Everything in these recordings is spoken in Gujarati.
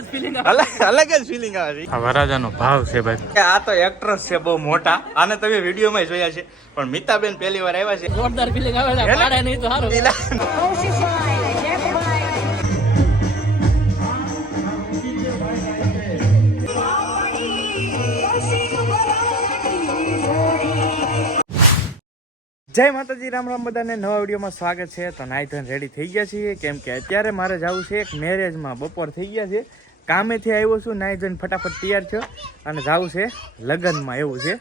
અલગ જ ફિલિંગ આવે છે. વરાજાનો ભાવ છે ભાઈ. આ તો એક્ટ્રેસ છે બહુ મોટા. આને તમે વિડીયોમાં જોયા છે, પણ મિતાબેન પહેલી વાર આવ્યા છે. જોરદાર ફિલિંગ આવે છે. પાડે નહીં તો સારું. જય માતાજી, રામ રામ બધાને. નવા વિડીયોમાં સ્વાગત છે. તો નાઈ ધોઈને રેડી થઈ ગયા છીએ, કેમ કે અત્યારે મારે જવું છે એક મેરેજમાં. બપોર થઈ ગયા છે, કામેથી આવ્યો છું, નાઈ ધોઈને ફટાફટ તૈયાર થયો અને જવું છે લગ્નમાં. એવું છે.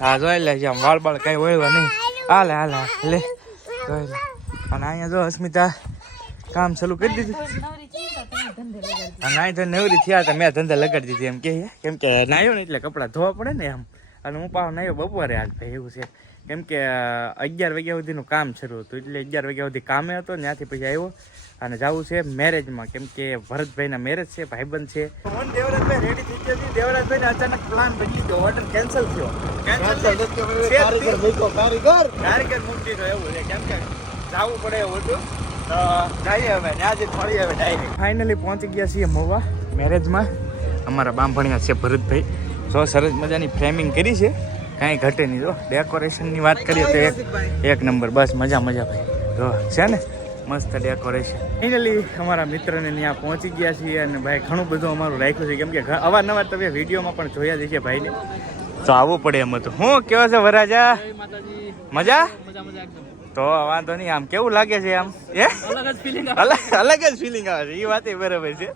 હા જોઈ લે, આમ વાળ બાળ કઈ હોય નહીં. હાલે હાલે લે જોઈ લે. અને અહીંયા જો અસ્મિતા કામ ચાલુ કરી દીધું. નાઈ ધોઈને નવરી થયા તો મેં ધંધા લગાડી દીધી એમ કે, કેમ કે નાયો ને એટલે કપડાં ધોવા પડે ને એમ. અને હું પાછો નાયો બપોરે આજ ભાઈ. એવું છે, કેમ કે 11 વાગ્યા સુધીનું કામ શરૂ હતું, એટલે 11 વાગ્યા સુધી કામે હતો. ત્યાંથી પછી આવ્યો અને જવું છે મેરેજમાં, કેમ કે ભરતભાઈના મેરેજ છે, ભાઈબંધ છે. દેવરાજભાઈ રેડી થઈ ગયા છે. દેવરાજભાઈને અચાનક પ્લાન બદલી ગયો, ઓર્ડર કેન્સલ થયો. કારીગર મૂકી દીધો. એવું છે, કેમ કે જવું પડે એવું હતું. તો જઈએ હવે ત્યાં જ મળીએ હવે ડાયરેક્ટ. ફાઇનલી પહોંચી ગયા છીએ મહુવા મેરેજમાં. અમારા બાંભણિયા છે ભરતભાઈ. જો સરસ મજાની ફ્રેમિંગ કરી છે, કાંઈ ઘટે નહીં. જો ડેકોરેશનની વાત કરીએ તો એક નંબર. બસ મજા ભાઈ. જો છે ને મસ્ત ડેકોરેશન. ફાઇનલી અમારા મિત્રને ત્યાં પહોંચી ગયા છીએ અને ભાઈ ઘણું બધું અમારું રાખ્યું છે, કેમ કે અવારનવાર તમે વિડીયોમાં પણ જોયા જ છે ભાઈને. તો આવવું પડે એમ હતું. હું કેવો છે વરાજા? મજા તો વાંધો નહીં. આમ કેવું લાગે છે? આમ અલગ જ ફિલિંગ આવે છે. એ વાત બરાબર છે.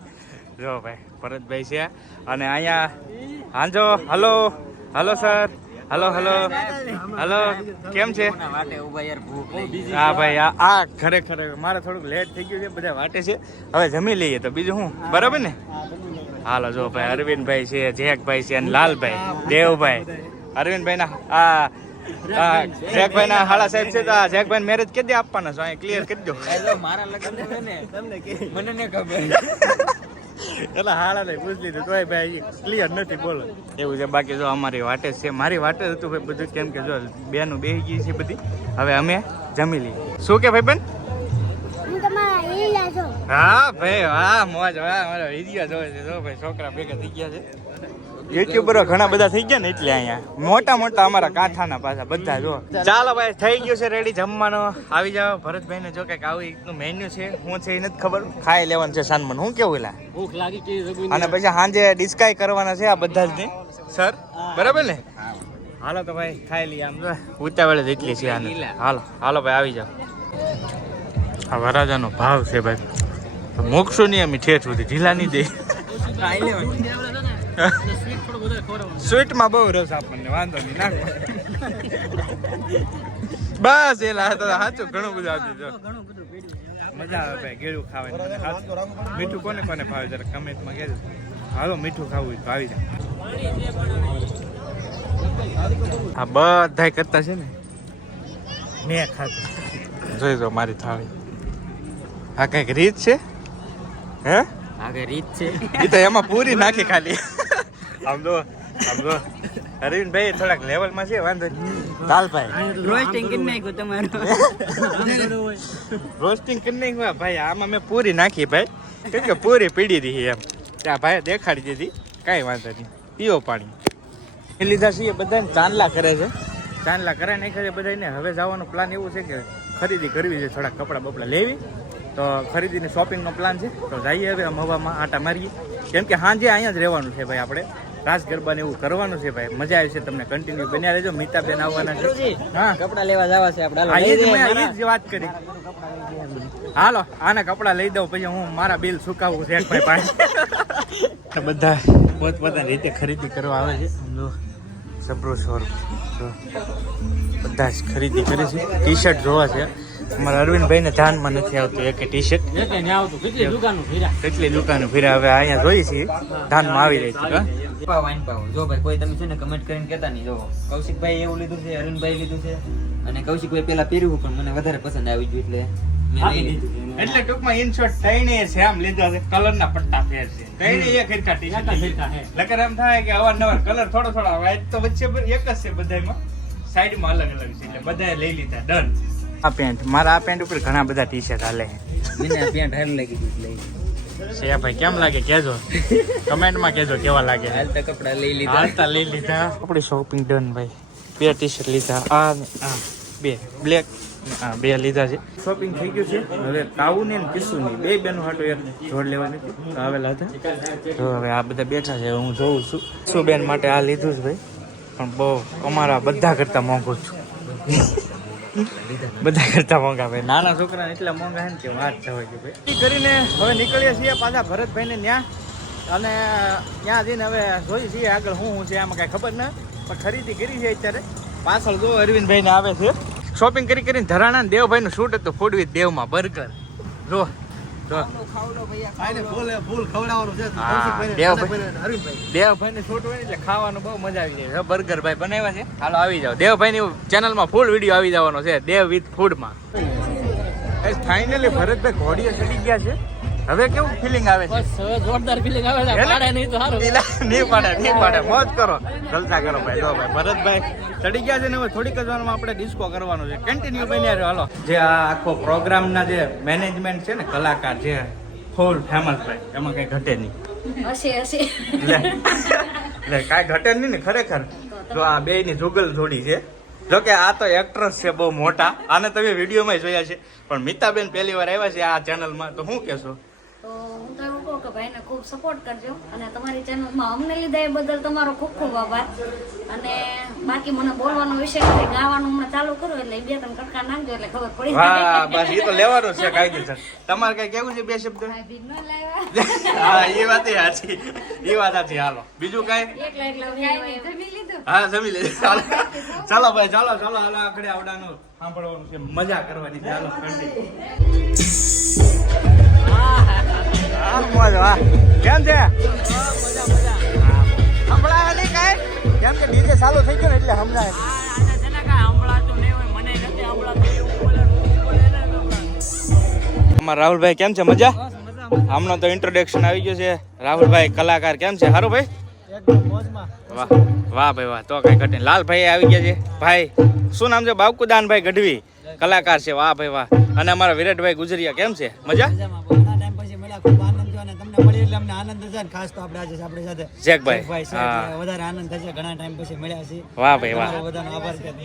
જો ભાઈ ભરતભાઈ છે અને અહીંયા હાંજો. Hello hello sir. Hello hello hello, કેમ છે? હા ભાઈ, આ ખરેખર મારે થોડુંક લેટ થઈ ગયું છે. બધા વાટે છે, હવે જમી લઈએ તો બીજું શું, બરાબર ને? હાલો જો ભાઈ અરવિંદભાઈ છે, જેકભાઈ છે અને લાલભાઈ, દેવભાઈ. અરવિંદભાઈ ના જેકભાઈ ના હાલા સાહેબ છે. તો જેકભાઈ મેરેજ કે દે આપવાના છો, અહીં ક્લિયર કરી દો. મારા લગ્ન મને ને ખબર એટલે હાડા નહીં પૂછ લીધું તોય ભાઈ ક્લિયર નથી. બોલો એવું છે. બાકી જો અમારી વાટે છે, મારી વાટે હતું ભાઈ બધું, કેમ કે જો બેનું બેસી ગઈ છે બધી. હવે અમે જમી લઈએ. શું કે ભાઈ બેન? હા ભાઈ વાહ, મોજ. વાહ, મારા વિડીયો જોવે છે. જો ભાઈ છોકરા ભેગા થઈ ગયા છે, યુટ્યુબરો ઘણા બધા થઈ ગયા ને, એટલે અહીંયા મોટા મોટા અમારા કાંઠાના પાછા બધા. જો ચાલો ભાઈ થઈ ગયું છે રેડી જમવાનો. આવી જાવ. ભરતભાઈ ને જો કઈક આવું એકનું મેન્યુ છે, શું છે એ નથી ખબર. ખાઈ લેવાનું છે સાંજમાં. હું કેવું લા ભૂખ લાગી અને પછી સાંજે ડિસ્કાઈ કરવાના છે આ બધા જ ને સર, બરાબર ને? હાલો તો ભાઈ ખાઈ લઈએ. આમ ઉતાવળે જ એટલી છે આને. હાલો હાલો ભાઈ આવી જાવ. આ વરાજાનો ભાવ છે ભાઈ, મોક્ષો નહીં અમે ઠેઠ સુધી ઢીલા નહીં દે. સ્વીટમાં બહુ રસ આપણને, વાંધો નહીં નાખો. બસ એલા તો સાચું ઘણું બધું આપી દો. મજા આવે ભાઈ ગેળું ખાવાની. મીઠું કોને કોને ભાવે જરા કમેન્ટમાં કહેજો. હાલો મીઠું ખાવું તો આવી જાય. આ બધા કરતા છે ને મેં ખાધું. જોઈ જો મારી થાળી. આ કઈક રીત છે. હે આગળ રીત છે એ તો એમાં પૂરી નાખી ખાલી. આમ જો અરવિંદભાઈ થોડાક લેવલમાં છે, વાંધો નહીં. લાલભાઈ રોસ્ટિંગ કરી નાખ્યું તમારું. રોસ્ટિંગ કરી નાખ્યું ભાઈ. આમાં મેં પૂરી નાખી ભાઈ, કેમ કે પૂરી પીડી રહી એમ. ત્યાં ભાઈ દેખાડી દીધી. કાંઈ વાંધો નહીં, પીવો પાણી. એ લીધા છીએ બધાને ચાંદલા કરે છે. ચાંદલા કરાવી નાખ્યા છે બધાને. હવે જવાનો પ્લાન એવું છે કે ખરીદી કરવી છે, થોડાક કપડાં બપડા લેવી. તો ખરીદીની શોપિંગનો પ્લાન છે. તો જઈએ હવે મહુવામાં આટા મારીએ, કેમ કે સાંજે અહીંયા જ રહેવાનું છે ભાઈ. આપણે રાસ ગરબા ને એવું કરવાનું છે ભાઈ. મજા આવે છે. તમને કન્ટિન્યુ બન્યા રહેજો. મિતાબેન આવવાના છે. હા કપડા લેવા જવા છે આપણે. જ વાત કરી. હાલો આના કપડા લઈ દઉં, પછી હું મારા બિલ ચૂકવું છે ભાઈ પાસે. બધા પોતપોતાની રીતે ખરીદી કરવા આવે છે. સમજો સબરો બધા જ ખરીદી કરે છે. ટી શર્ટ જોવા છે. અમારા અરવિંદભાઈ ને ધ્યાનમાં નથી આવતું એક ટી શર્ટ. કેટલી દુકાનો ફેરા હવે અહીંયા જોઈએ છીએ, ધ્યાનમાં આવી રહી છે. જો ભાઈ કોઈ તમે છે ને કમેન્ટ કરીને કેતા નહીં. જો કૌશિકભાઈ એવું લીધું છે, અરવિંદભાઈ લીધું છે, અને કૌશિકભાઈ પેલા પહેર્યું પણ મને વધારે પસંદ આવી ગયું એટલે એટલે ટૂંકમાં ઇન શોર્ટ થઈને છે આમ લીધા છે. કલરના પટ્ટા ફેર છે, થઈને એક હરખા ટી શર્ટ. લગર એમ થાય કે અવારનવાર કલર થોડો વ્હાઈટ તો વચ્ચે એક જ છે બધામાં, સાઈડમાં અલગ અલગ છે, એટલે બધાએ લઈ લીધા. ડન. આ પેન્ટ મારા આ પેન્ટ ઉપર ઘણા બધા ટી શર્ટ હાલે. મને આ પેન્ટ હાલ લાગી ગયું એટલે છે ભાઈ કેમ લાગે કેજો કમેન્ટમાં કેજો કેવા લાગે હાલતા કપડા લઈ લીધા. હાલતા લઈ લીધા આપણી શોપિંગ ડન ભાઈ 2 ટી-શર્ટ લીધા આ 2 બ્લેક આ 2 લીધા છે શોપિંગ થઈ ગયું છે હવે કાઉને ને કિસ્સુની બે બેનો હાટો એક જોડ લેવાની હતી આવેલા હતા તો હવે આ બધા બેઠા છે હું જોઉં છું શું બેન માટે આ લીધું છે ભાઈ પણ બહુ અમારા બધા કરતા મોંઘું છું બધા કરતા મોંઘા ભાઈ નાના છોકરા એટલા મોંઘા છે ને કે વાત થવાય છે ભાઈ એ કરીને હવે નીકળીએ છીએ પાછા ભરતભાઈને ત્યાં અને ત્યાં જઈને હવે જોઈએ છીએ આગળ શું છે આમાં કાંઈ ખબર ન પણ ખરીદી કરી છે અત્યારે પાછળ જો અરવિંદભાઈને આવે છે શોપિંગ કરીને ધરાણા ને દેવભાઈનું શૂટ હતું ફૂડ વિથ દેવમાં બર્ગર જો જો દેવભાઈને શૂટ હોય એટલે ખાવાનું બહુ મજા આવી જાય બર્ગર ભાઈ બનાવ્યા છે હાલો આવી જાઓ દેવભાઈની ચેનલમાં ફૂલ વિડીયો આવી જવાનો છે દેવ વિથ ફૂડમાં ફાઇનલી ભરતભાઈ ઘોડીએ ચડી ગયા છે હવે કેવું ફિલિંગ આવે છે જોરદાર ફિલિંગ આવે છે. પાડે નહીં તો સારું. નહીં પાડે મોજ કરો જલસા કરો ભાઈ જો ભાઈ ભરતભાઈ ચડી ગયા છે ને હવે થોડીક જ વારમાં આપણે ડિસ્કો કરવાનો છે કન્ટિન્યુ બન્યા રહ્યો હાલો જે આ આખો પ્રોગ્રામના જે મેનેજમેન્ટ છે ને કલાકાર છે ફૂલ ફેમસ ભાઈ એમાં કઈ ઘટે નહીં એટલે કાંઈ ઘટે નહીં ને ખરેખર જો આ બે ની જુગલ જોડી છે જોકે આ તો એક્ટ્રેસ છે બહુ મોટા આને તમે વિડીયોમાં જોયા છે પણ મિતાબેન પહેલી વાર આવ્યા છે આ ચેનલમાં તો શું કહેશો તો હું તો એવું કહું કે ભાઈને ખૂબ સપોર્ટ કરજો અને તમારી ચેનલમાં અમને લીધા એ બદલ તમારો ખૂબ ખૂબ આભાર અને બાકી મને બોલવાનો વિષય નથી ગાવાનું હમણાં ચાલુ કરું એટલે 2-3 કટકા નાખજો એટલે ખબર પડી વાહ બસ એ તો લેવાનું છે કાયદેસર તમારે કઈ કેવું છે બે શબ્દ ભીડ ન લાવ્યા હા એ વાત સાચી એ વાત સાચી હાલો બીજું કાંઈ એકલા જમી લીધું હા જમી લે ચાલો ભાઈ ચાલો હાલો આખડે આવડાનું સાંભળવાનું છે મજા કરવાની છે હાલો મોજ વાહ કેમ છે હમણાં નહીં કાંઈ કેમ કે ડીજે ચાલુ થઈ ગયો ને એટલે હમણાં રાહુલભાઈ કેમ છે મજા હમણાં તો ઇન્ટ્રોડક્શન આવી ગયું છે રાહુલભાઈ કલાકાર કેમ છે સારું ભાઈ વાહ વાહ ભાઈ વાહ તો કઈ ઘટે લાલભાઈ આવી ગયા છે ભાઈ શું નામ છે બાવકુદાનભાઈ ગઢવી કલાકાર છે વાહ ભાઈ વાહ અને અમારા વિરાટભાઈ ગુજરિયા કેમ છે મજા વાહ ભાઈ વાહ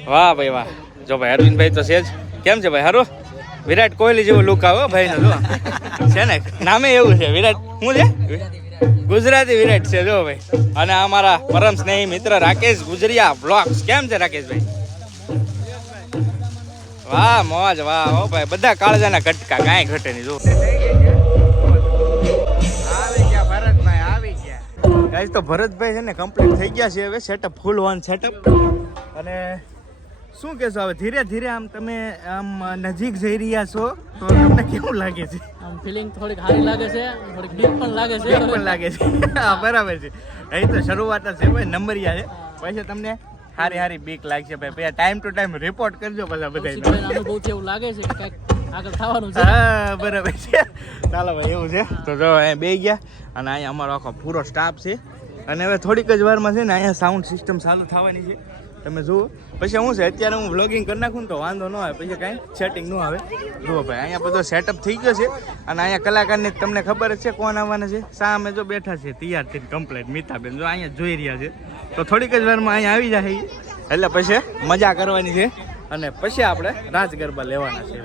વાહ ભાઈ વાહ જો ભાઈ અરવિંદભાઈ તો છે જ કેમ છે ભાઈ હારું વિરાટ કોહલી જેવો લુક આવ્યો ભાઈ નો જો છે ને નામે એવું છે વિરાટ શું છે ગુજરાતી વિરાટ છે જો ભાઈ અને અમારા પરમ સ્નેહી મિત્ર રાકેશ ગુજરિયા બ્લોગ્સ કેમ છે રાકેશભાઈ વાહ મોજ વાહ હો ભાઈ બધા કાળજાના કટકા કાંઈ ઘટે નહીં જો આવી ગયા ભરતભાઈ આવી ગયા ગાઈસ તો ભરતભાઈ છે ને કમ્પ્લીટ થઈ ગયા છે હવે સેટઅપ ફૂલ ઓન સેટઅપ અને શું કહેશો હવે ધીરે ધીરે આમ તમે આમ નજીક જઈ રહ્યા છો તો તમને કેવું લાગે છે આમ ફિલિંગ થોડીક સારી લાગે છે થોડીક બીક પણ લાગે છે બીક પણ લાગે છે હા બરાબર છે અહીં તો શરૂઆત જ છે ભાઈ નંબરિયા છે પછી તમને હારી બીક લાગશે ભાઈ પછી ટાઈમ ટુ ટાઈમ રિપોર્ટ કરજો બધા બધા અનુભવથી એવું લાગે છે કે કંઈક આગળ થવાનું છે હા બરાબર છે ચાલો ભાઈ એવું છે તો જો અહીંયા બે ગયા અને અહીંયા અમારો આખો પૂરો સ્ટાફ છે અને હવે થોડીક જ વારમાં છે ને અહીંયા સાઉન્ડ સિસ્ટમ ચાલુ થવાની છે તમે જુઓ પછી શું છે અત્યારે હું વ્લોગિંગ કરી નાખું ને તો વાંધો ન આવે પછી કાંઈ સેટિંગ ન આવે જુઓ ભાઈ અહીંયા બધો સેટઅપ થઈ ગયો છે અને અહીંયા કલાકારની તમને ખબર જ છે કોણ આવવાના છે સામે જો બેઠા છે તૈયાર થઈને કમ્પ્લેટ મિતાબેન જો અહીંયા જોઈ રહ્યા છે તો થોડીક જ વારમાં અહીંયા આવી જાય એટલે પછી મજા કરવાની છે અને પછી આપણે રાસ ગરબા લેવાના છે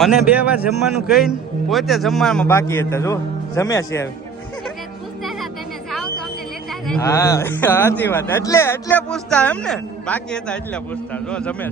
મને 2 વાર જમવાનું કહીને પોતે જમવામાં બાકી હતા જો જમે છે હવે હા સાચી વાત એટલે પૂછતા એમ ને બાકી હતા એટલે પૂછતા જો જમે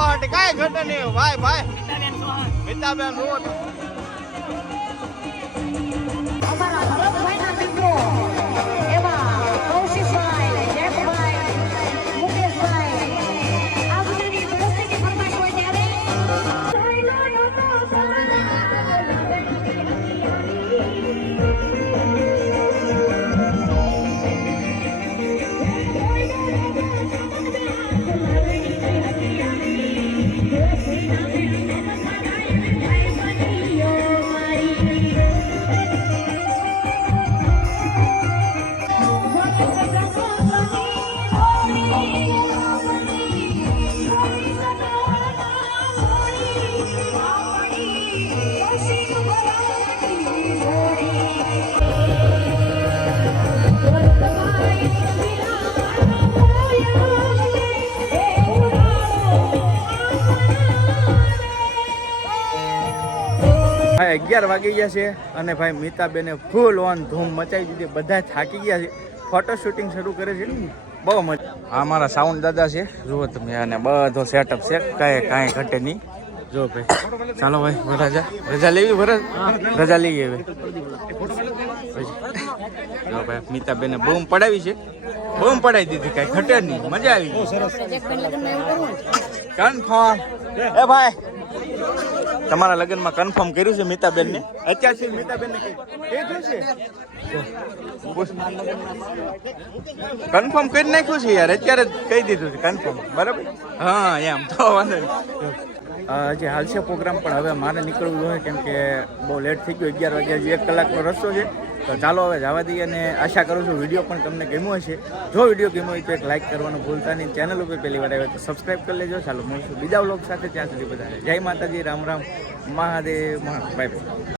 પાર્ટી કાંઈ ઘટે નહીં ભાઈ મિતાબેન રોડ અમારા ભરતભાઈના મિત્રો એવા કૌશિકભાઈ, જયભાઈ, મુકેશભાઈ, આ બધાની દોસ્તીની ફરમાઈશ હોય ત્યારે ભાઈ 11 વાગી ગયા છે અને ભાઈ મિતાબેને ફૂલ ઓન ધૂમ મચાવી દીધી. બધા થાકી ગયા છે, ફોટો શૂટિંગ શરૂ કરે છે. બહુ મજા. આ મારા સાઉન્ડ દાદા છે, જુઓ તમે. અને બધો સેટઅપ છે, કાંઈ ઘટે નહીં. જો ભાઈ ચાલો ભાઈ રજા લેવી રજા લઈ હવે. જો ભાઈ મિતાબેને બૂમ પડાવી છે, બૂમ પડાવી દીધી, કાંઈ ઘટે નહીં. મજા આવી કન્ફર્મ. એ ભાઈ તમારા લગ્નમાં કન્ફર્મ કર્યું છે મિતાબેન ને? અત્યાર સુધી મિતાબેન ને કીધું છે, કન્ફર્મ કરી નાખ્યું છે યાર. અત્યારે જ કહી દીધું છે કન્ફર્મ. બરાબર. હા એમ તો વાંધો નહીં. હજી હાલશે પ્રોગ્રામ, પણ હવે મારે નીકળવું જોઈએ કેમ કે બહુ લેટ થઈ ગયો. 11 વાગ્યા હજી 1 કલાકનો રસ્તો છે. તો ચાલો હવે જવા દઈએ. અને આશા કરું છું વિડીયો પણ તમને ગમ્યો હશે. જો વિડીયો ગમ્યો હોય તો એક લાઇક કરવાનું ભૂલતા નહીં. ચેનલ ઉપર પહેલી વાર આવ્યો તો સબસ્ક્રાઈબ કરી લેજો. ચાલો મળશું બીજા વ્લોગ સાથે. ત્યાં સુધી બધા જય માતાજી, રામ રામ, મહાદેવ, બાય બાય.